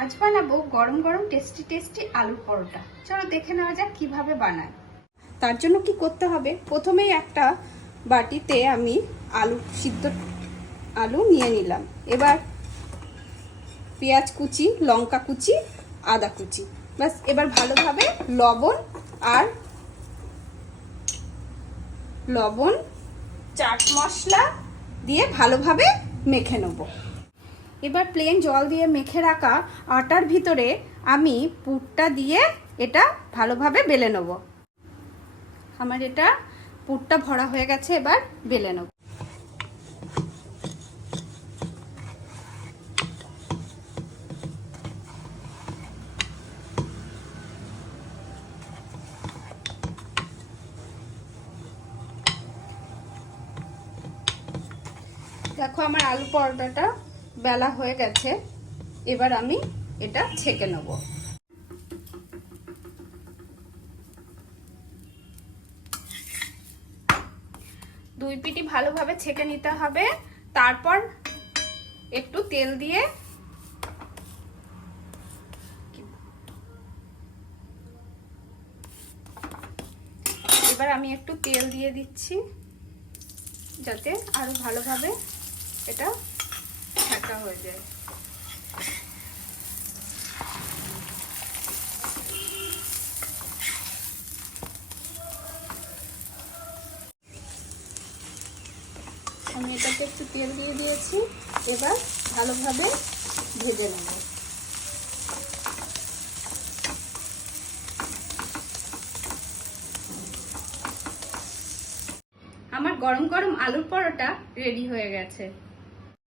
আজ বানাবো গরম গরম টেস্টি টেস্টি আলুর পরোটা। চলো দেখে নেওয়া যাক কিভাবে বানায়। তার জন্য কি করতে হবে, প্রথমেই একটা বাটিতে আমি সিদ্ধ আলু নিয়ে নিলাম। এবার পেঁয়াজ কুচি, লঙ্কা কুচি, আদা কুচি, বাস। এবার ভালোভাবে লবণ চাট মশলা দিয়ে ভালোভাবে মেখে নেব। এবার প্লেন জল দিয়ে মেখে রাখা আটার ভিতরে আমি পুরটা দিয়ে এটা ভালোভাবে বেলে নেব। আমার এটা পুরটা ভরা হয়ে গেছে, এবার বেলে নেব। দেখো আমার আলু পরোটাটা বেলা হয়ে গেছে। এবার আমি এটা ছেঁকে নেব। দুই পিঠই ভালোভাবে ছেঁকে নিতে হবে। তারপর একটু তেল দিয়ে এবার আমি একটু তেল দিয়ে দিচ্ছি যাতে আরো ভালোভাবে এটা ছেঁকা হয়ে যায়। আমি এটাতে একটু তেল দিয়ে দিয়েছি, এবার ভালোভাবে ভেজে নেব। আমার গরম গরম আলুর পরোটা রেডি হয়ে গেছে।